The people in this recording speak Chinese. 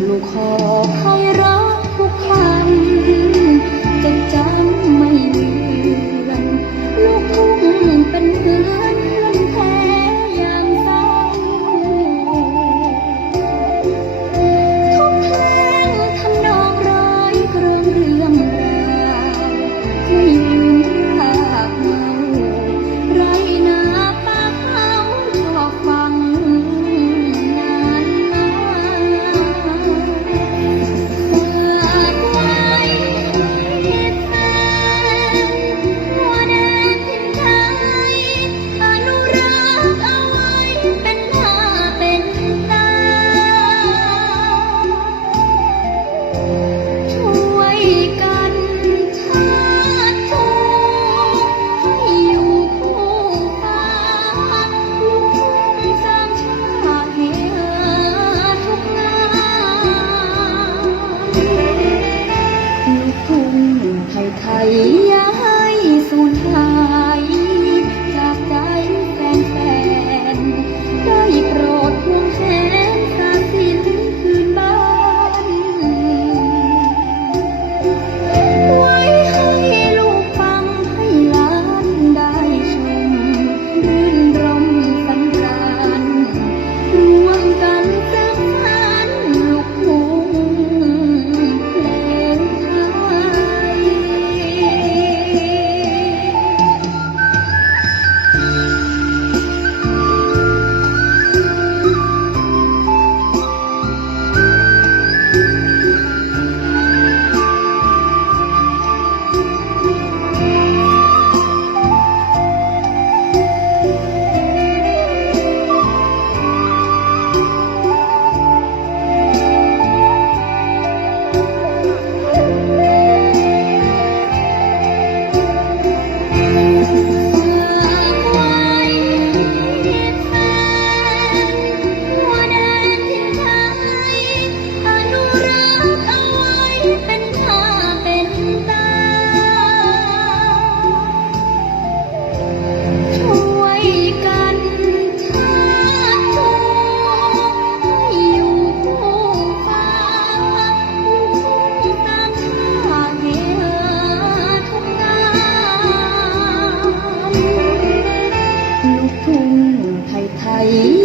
路口。Bye. aí